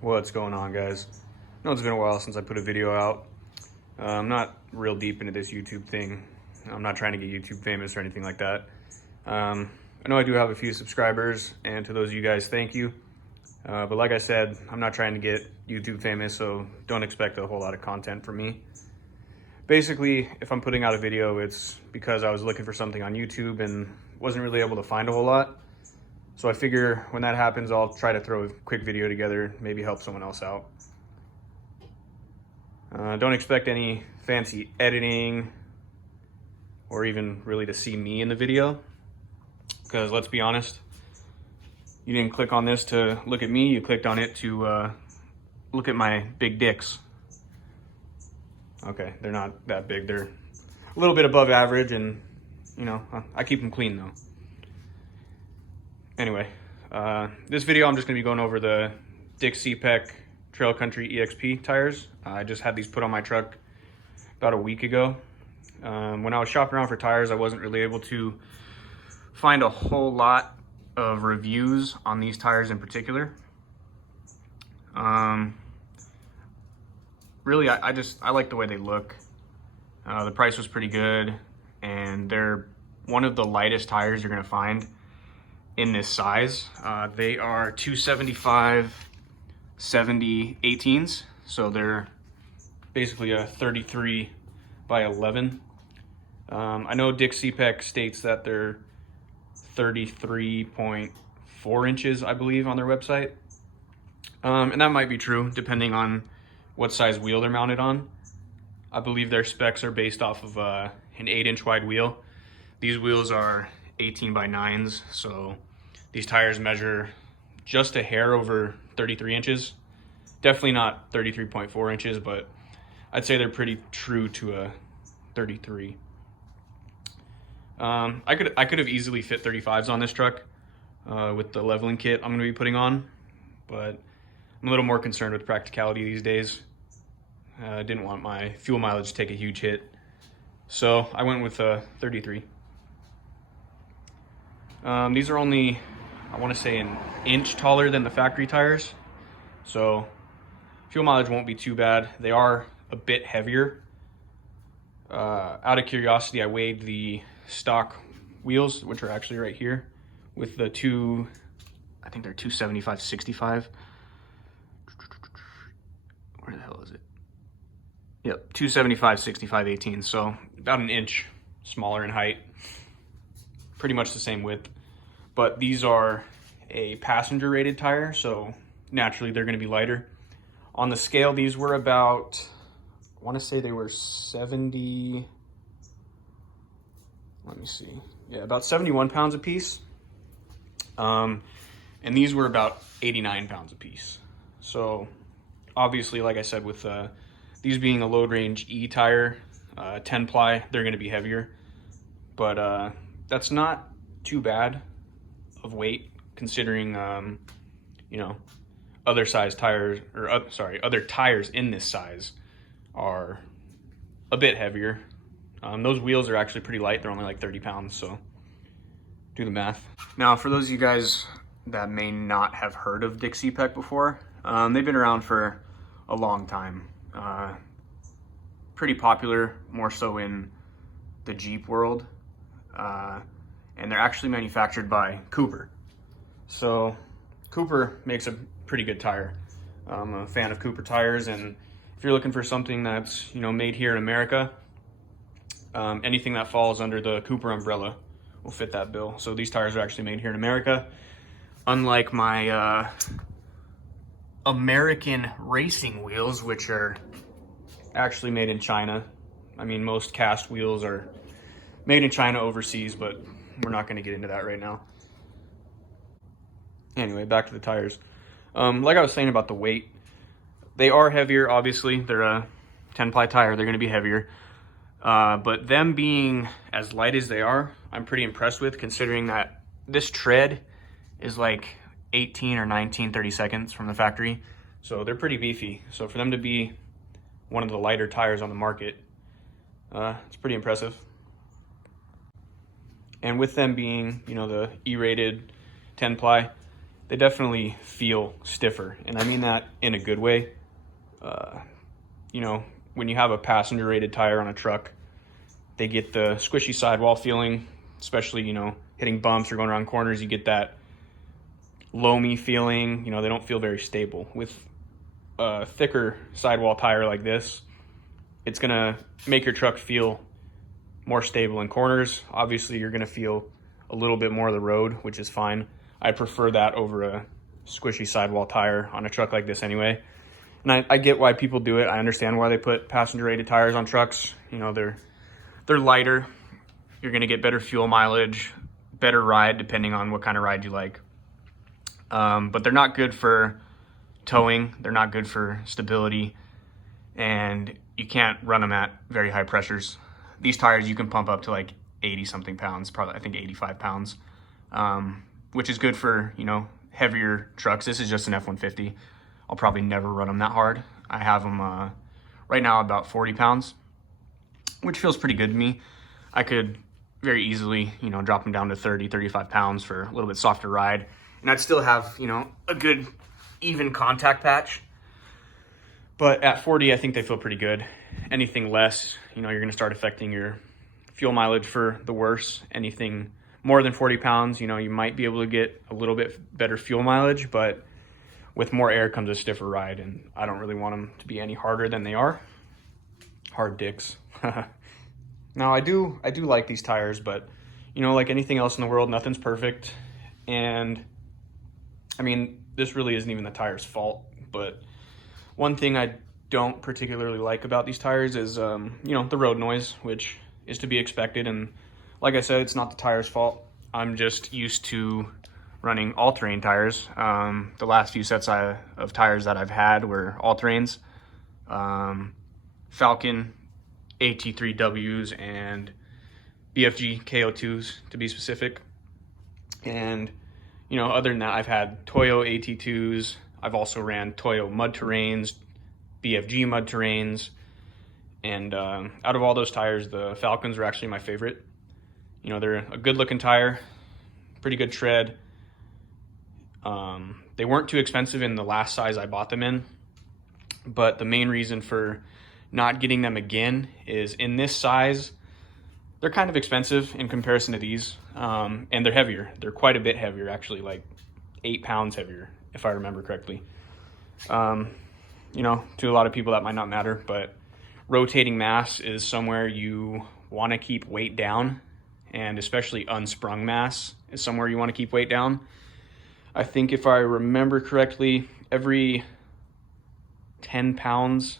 What's going on, guys? I know it's been a while since I put a video out. I'm not real deep into this YouTube thing. I'm not trying to get YouTube famous or anything like that. I know I do have a few subscribers, and to those of you guys, thank you. But like I said, I'm not trying to get YouTube famous, so don't expect a whole lot of content from me. Basically, if I'm putting out a video, it's because I was looking for something on YouTube and wasn't really able to find a whole lot. So I figure when that happens, I'll try to throw a quick video together, maybe help someone else out. Don't expect any fancy editing or even really to see me in the video, because let's be honest, you didn't click on this to look at me, you clicked on it to look at my big dicks. Okay, they're not that big, they're a little bit above average, and you know, I keep them clean though. Anyway, this video I'm just going to be going over the Dick Cepek Trail Country EXP tires. I just had these put on my truck about a week ago. When I was shopping around for tires, I wasn't really able to find a whole lot of reviews on these tires in particular. Really, I like the way they look. The price was pretty good, and they're one of the lightest tires you're going to find in this size. They are 275 70 18s, so they're basically a 33 by 11. I know Dick Cepek states that they're 33.4 inches, I believe, on their website. And that might be true depending on what size wheel they're mounted on. I believe their specs are based off of an 8-inch wide wheel. These wheels are 18 by 9s, so these tires measure just a hair over 33 inches. Definitely not 33.4 inches, but I'd say they're pretty true to a 33. I could have easily fit 35s on this truck with the leveling kit I'm going to be putting on, but I'm a little more concerned with practicality these days. I didn't want my fuel mileage to take a huge hit, so I went with a 33. These are only, I want to say, an inch taller than the factory tires, so fuel mileage won't be too bad. They are a bit heavier. Out of curiosity, I weighed the stock wheels, which are actually right here, with the I think they're 275/65. Where the hell is it? Yep, 275/65/18, so about an inch smaller in height. Pretty much the same width, but these are a passenger rated tire, so naturally they're going to be lighter. On the scale, these were about, I want to say they were 70, let me see, yeah, about 71 pounds a piece. And these were about 89 pounds a piece. So obviously, like I said, with these being a load range E tire, 10 ply, they're going to be heavier, but that's not too bad of weight considering, you know, other size tires, or other tires in this size are a bit heavier. Those wheels are actually pretty light. They're only like 30 pounds, so do the math. Now, for those of you guys that may not have heard of Dick Cepek before, they've been around for a long time. Pretty popular, more so in the Jeep world. And they're actually manufactured by Cooper. So Cooper makes a pretty good tire. I'm a fan of Cooper tires, and if you're looking for something that's, you know, made here in America, anything that falls under the Cooper umbrella will fit that bill. So these tires are actually made here in America, unlike my American racing wheels, which are actually made in China. I mean, most cast wheels are made in China overseas, but we're not going to get into that right now. Anyway, back to the tires. Like I was saying about the weight, they are heavier, obviously. They're a 10-ply tire. They're going to be heavier. But them being as light as they are, I'm pretty impressed with, considering that this tread is like 18 or 19 30-seconds from the factory. So they're pretty beefy. So for them to be one of the lighter tires on the market, it's pretty impressive. And with them being, you know, the E-rated 10-ply, they definitely feel stiffer. And I mean that in a good way. You know, when you have a passenger rated tire on a truck, they get the squishy sidewall feeling, especially, you know, hitting bumps or going around corners. You get that loamy feeling. You know, they don't feel very stable. With a thicker sidewall tire like this, it's gonna make your truck feel more stable in corners. Obviously, you're gonna feel a little bit more of the road, which is fine. I prefer that over a squishy sidewall tire on a truck like this anyway. And I get why people do it. I understand why they put passenger rated tires on trucks. You know, they're lighter. You're gonna get better fuel mileage, better ride, depending on what kind of ride you like. But they're not good for towing. They're not good for stability. And you can't run them at very high pressures. These tires you can pump up to like 80 something pounds, probably I think 85 pounds, which is good for, you know, heavier trucks. This is just an F-150. I'll probably never run them that hard. I have them right now about 40 pounds, which feels pretty good to me. I could very easily, you know, drop them down to 30, 35 pounds for a little bit softer ride. And I'd still have, you know, a good even contact patch. But at 40, I think they feel pretty good. Anything less, you know, you're gonna start affecting your fuel mileage for the worse. Anything more than 40 pounds, you know, you might be able to get a little bit better fuel mileage, but with more air comes a stiffer ride, and I don't really want them to be any harder than they are. Hard dicks. Now, I do like these tires, but, you know, like anything else in the world, nothing's perfect. And, I mean, this really isn't even the tire's fault, but one thing I don't particularly like about these tires is, you know, the road noise, which is to be expected. And like I said, it's not the tire's fault. I'm just used to running all-terrain tires. The last few sets of tires that I've had were all-terrains. Falcon AT3Ws and BFG KO2s to be specific. And, you know, other than that, I've had Toyo AT2s. I've also ran Toyo mud terrains, BFG mud terrains. And out of all those tires, the Falcons are actually my favorite. You know, they're a good looking tire, pretty good tread. They weren't too expensive in the last size I bought them in, but the main reason for not getting them again is in this size, they're kind of expensive in comparison to these, and they're heavier. They're quite a bit heavier, actually, like 8 pounds heavier, if I remember correctly. You know, to a lot of people that might not matter, but rotating mass is somewhere you want to keep weight down, and especially unsprung mass is somewhere you want to keep weight down. I think if I remember correctly, every 10 pounds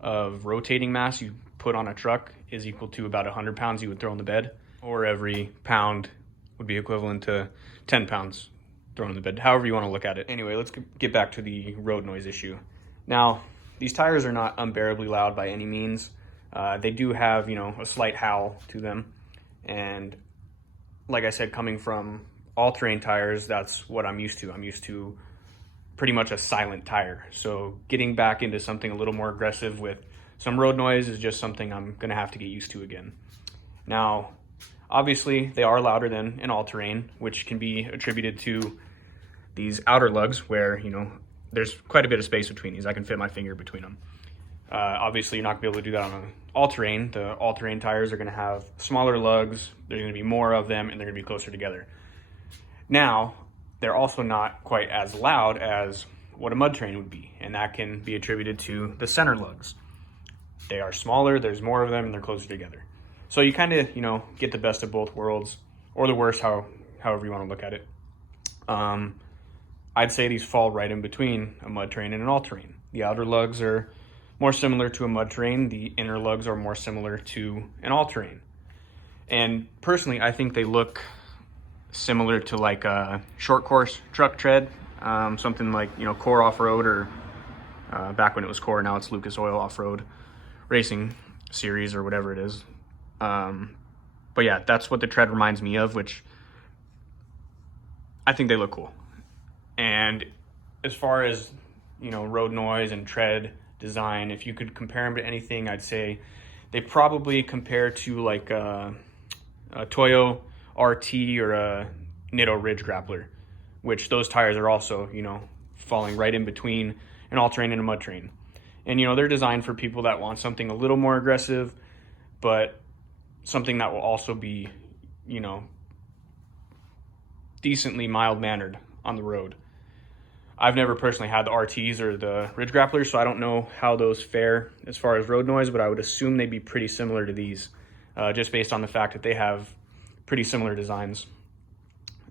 of rotating mass you put on a truck is equal to about 100 pounds you would throw in the bed, or every pound would be equivalent to 10 pounds thrown in the bed, however you want to look at it. Anyway, let's get back to the road noise issue. Now, these tires are not unbearably loud by any means. They do have, you know, a slight howl to them. And like I said, coming from all-terrain tires, that's what I'm used to. I'm used to pretty much a silent tire. So getting back into something a little more aggressive with some road noise is just something I'm gonna have to get used to again. Now, obviously they are louder than an all-terrain, which can be attributed to these outer lugs where, you know, there's quite a bit of space between these. I can fit my finger between them. Obviously, you're not going to be able to do that on an all-terrain. The all-terrain tires are going to have smaller lugs. There's going to be more of them, and they're going to be closer together. Now, they're also not quite as loud as what a mud terrain would be, and that can be attributed to the center lugs. They are smaller, there's more of them, and they're closer together. So you kind of, you know, get the best of both worlds, or the worst, however you want to look at it. I'd say these fall right in between a mud terrain and an all-terrain. The outer lugs are more similar to a mud terrain. The inner lugs are more similar to an all-terrain. And personally, I think they look similar to like a short course truck tread, something like, you know, Core Off-Road, or back when it was Core, now it's Lucas Oil Off-Road Racing Series or whatever it is. But yeah, that's what the tread reminds me of, which I think they look cool. And as far as, you know, road noise and tread design, if you could compare them to anything, I'd say they probably compare to like a Toyo RT or a Nitto Ridge Grappler. which those tires are also, you know, falling right in between an all-terrain and a mud terrain. And, you know, they're designed for people that want something a little more aggressive, but something that will also be, you know, decently mild-mannered on the road. I've never personally had the RTs or the Ridge Grapplers, so I don't know how those fare as far as road noise, but I would assume they'd be pretty similar to these, just based on the fact that they have pretty similar designs.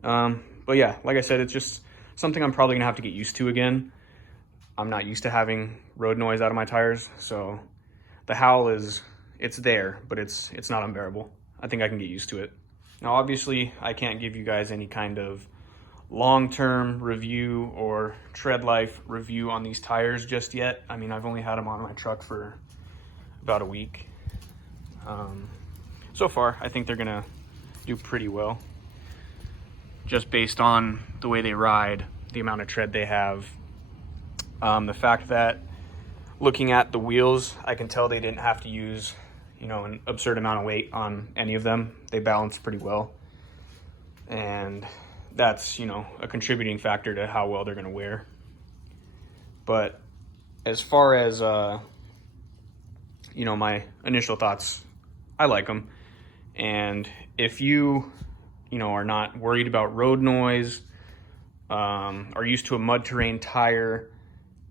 But yeah, like I said, it's just something I'm probably gonna have to get used to again. I'm not used to having road noise out of my tires, so the howl it's there, but it's not unbearable. I think I can get used to it. Now, obviously, I can't give you guys any kind of long-term review or tread life review on these tires just yet. I mean, I've only had them on my truck for about a week. So far, I think they're gonna do pretty well, just based on the way they ride, the amount of tread they have. The fact that looking at the wheels, I can tell they didn't have to use, you know, an absurd amount of weight on any of them. They balance pretty well. And that's, you know, a contributing factor to how well they're going to wear. But as far as, you know, my initial thoughts, I like them. And if you know, are not worried about road noise, are used to a mud terrain tire,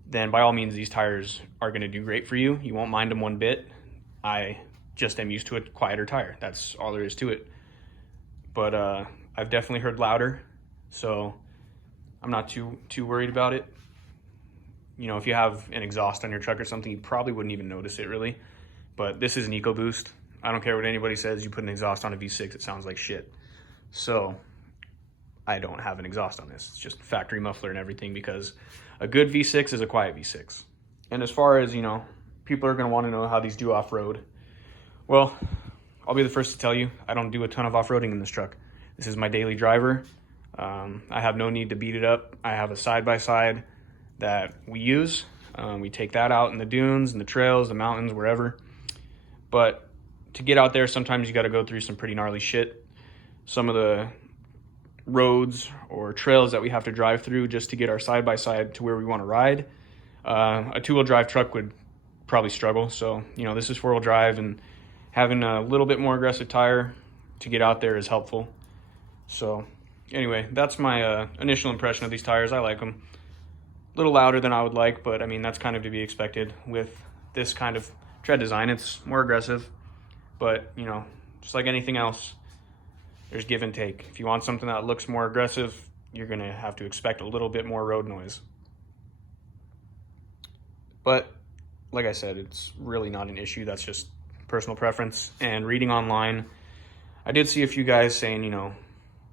then by all means, these tires are going to do great for you. You won't mind them one bit. I just am used to a quieter tire. That's all there is to it. But I've definitely heard louder, so I'm not too worried about it. You know, if you have an exhaust on your truck or something, you probably wouldn't even notice it really. But this is an EcoBoost. I don't care what anybody says. You put an exhaust on a V6, it sounds like shit. So I don't have an exhaust on this. It's just factory muffler and everything, because a good V6 is a quiet V6. And as far as, you know, people are going to want to know how these do off-road. Well, I'll be the first to tell you, I don't do a ton of off-roading in this truck. This is my daily driver. I have no need to beat it up. I have a side-by-side that we use. We take that out in the dunes and the trails, the mountains, wherever. But to get out there, sometimes you got to go through some pretty gnarly shit. Some of the roads or trails that we have to drive through just to get our side-by-side to where we want to ride. A two-wheel drive truck would probably struggle. So, you know, this is four-wheel drive, and having a little bit more aggressive tire to get out there is helpful. So anyway, that's my initial impression of these tires. I like them. A little louder than I would like, but I mean, that's kind of to be expected with this kind of tread design. It's more aggressive, but you know, just like anything else, there's give and take. If you want something that looks more aggressive, you're gonna have to expect a little bit more road noise. But like I said, it's really not an issue. That's just personal preference. And reading online, I did see a few guys saying, you know,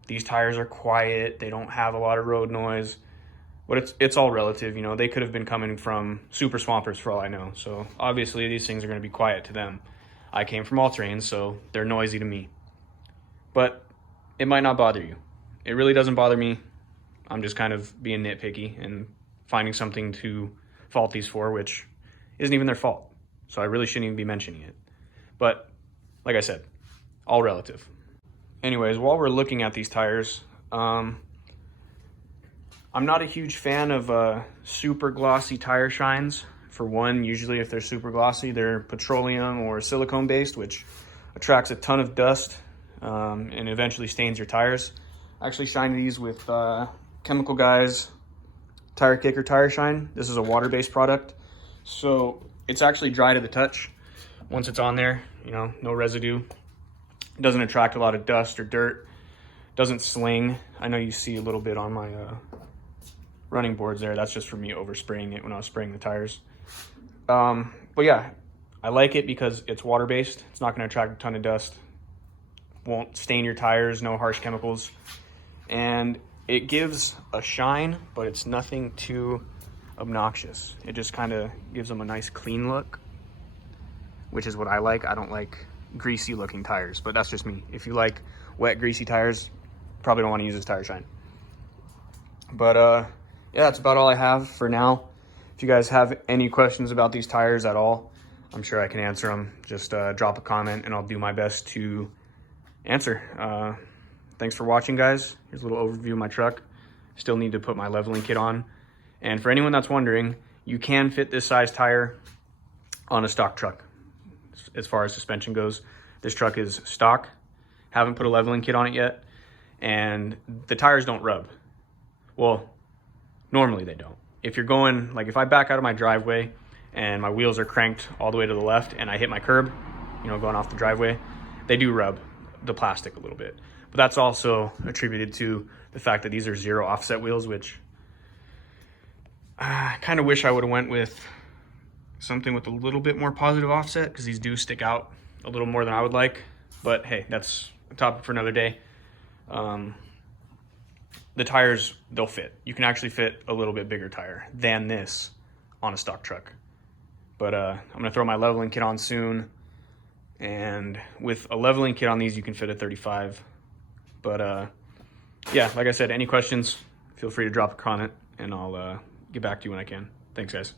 these tires are quiet, they don't have a lot of road noise. But it's all relative. You know, they could have been coming from super swampers for all I know. So obviously these things are going to be quiet to them. I came from all terrain, so they're noisy to me. But it might not bother you. It really doesn't bother me. I'm just kind of being nitpicky and finding something to fault these for, which isn't even their fault. So I really shouldn't even be mentioning it. But like I said, all relative. Anyways, while we're looking at these tires, I'm not a huge fan of super glossy tire shines. For one, usually if they're super glossy, they're petroleum or silicone based, which attracts a ton of dust and eventually stains your tires. I actually shine these with Chemical Guys Tire Kicker Tire Shine. This is a water-based product, so it's actually dry to the touch. Once it's on there, you know, no residue. It doesn't attract a lot of dust or dirt. Doesn't sling. I know you see a little bit on my running boards there. That's just for me overspraying it when I was spraying the tires. But yeah, I like it because it's water-based. It's not going to attract a ton of dust. Won't stain your tires, no harsh chemicals. And it gives a shine, but it's nothing too obnoxious. It just kind of gives them a nice clean look, which is what I like. I don't like greasy looking tires, but that's just me. If you like wet, greasy tires, probably don't want to use this tire shine. But yeah, that's about all I have for now. If you guys have any questions about these tires at all, I'm sure I can answer them. Just drop a comment and I'll do my best to answer. Thanks for watching, guys. Here's a little overview of my truck. Still need to put my leveling kit on. And for anyone that's wondering, you can fit this size tire on a stock truck. As far as suspension goes, this truck is stock. Haven't put a leveling kit on it yet. And the tires don't rub. Well, normally they don't. If you're going, like if I back out of my driveway and my wheels are cranked all the way to the left and I hit my curb, you know, going off the driveway, they do rub the plastic a little bit. But that's also attributed to the fact that these are 0 offset wheels, which I kind of wish I would have went with something with a little bit more positive offset, because these do stick out a little more than I would like. But hey, that's a topic for another day. The tires, they'll fit. You can actually fit a little bit bigger tire than this on a stock truck. But I'm gonna throw my leveling kit on soon. And with a leveling kit on these, you can fit a 35. But yeah, like I said, any questions, feel free to drop a comment and I'll get back to you when I can. Thanks, guys.